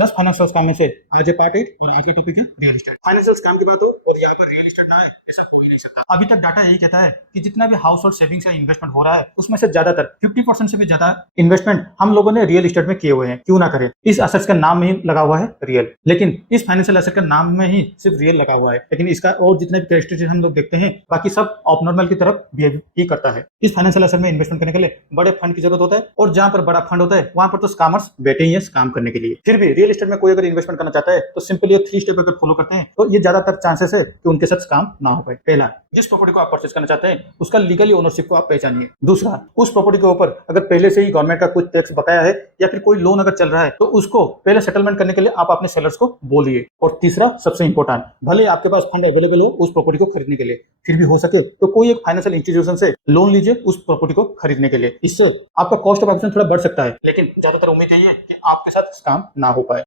10 financial scam में से आज है पार्ट 8 और आज का टॉपिक है रियल एस्टेट। फाइनेंशियल स्कैम की बात हो और यहाँ पर रियल एस्टेट ना है ऐसा हो ही नहीं सकता। अभी तक डाटा यही कहता है कि जितना भी हाउस होल्ड सेविंग्स या इन्वेस्टमेंट हो रहा है उसमें से ज्यादातर 50% से भी ज्यादा इन्वेस्टमेंट हम लोगों ने रियल एस्टेट में किए हुए हैं। क्यों ना करें, इस एसेट्स का नाम में ही लगा हुआ है रियल, लेकिन इस फाइनेंशियल एसेट का नाम में ही सिर्फ रियल लगा हुआ है, लेकिन इसका और जितने भी कैरेक्टरिस्टिक हम लोग देखते हैं बाकी सब ऑब्नॉर्मल की तरफ बिहेव ही करता है। इस फाइनेंशियल एसेट में इन्वेस्टमेंट करने के लिए बड़े फंड की जरूरत होता है और जहां पर बड़ा फंड होता है वहां पर तो स्कैमर्स बैठे ही है स्कैम करने के लिए। फिर भी रियल एस्टेट में कोई अगर इन्वेस्टमेंट करना चाहता है तो सिंपली ये 3 स्टेप अगर फॉलो करते हैं तो ये ज्यादातर चांसेस है कि उनके साथ काम ना हो पाए। पहला, जिस प्रॉपर्टी को आप परचेज करना चाहते हैं उसका लीगली ओनरशिप को आप पहचानिए। दूसरा, उस प्रॉपर्टी के ऊपर अगर पहले से ही गवर्नमेंट का कुछ टैक्स बकाया है या फिर कोई लोन अगर चल रहा है तो उसको पहले सेटलमेंट करने के लिए आप अपने सेलर्स को बोलिए। और तीसरा, सबसे इंपॉर्टेंट, भले आपके पास फंड अवेलेबल हो उस प्रॉपर्टी को खरीदने के लिए, फिर भी हो सके तो कोई एक फाइनेंशियल इंस्टीट्यूशन से लोन लीजिए उस प्रॉपर्टी को खरीदने के लिए। इससे आपका कॉस्ट ऑफ एक्विजिशन थोड़ा बढ़ सकता है, लेकिन ज्यादातर उम्मीद यही है कि आपके साथ स्कैम ना हो पाए।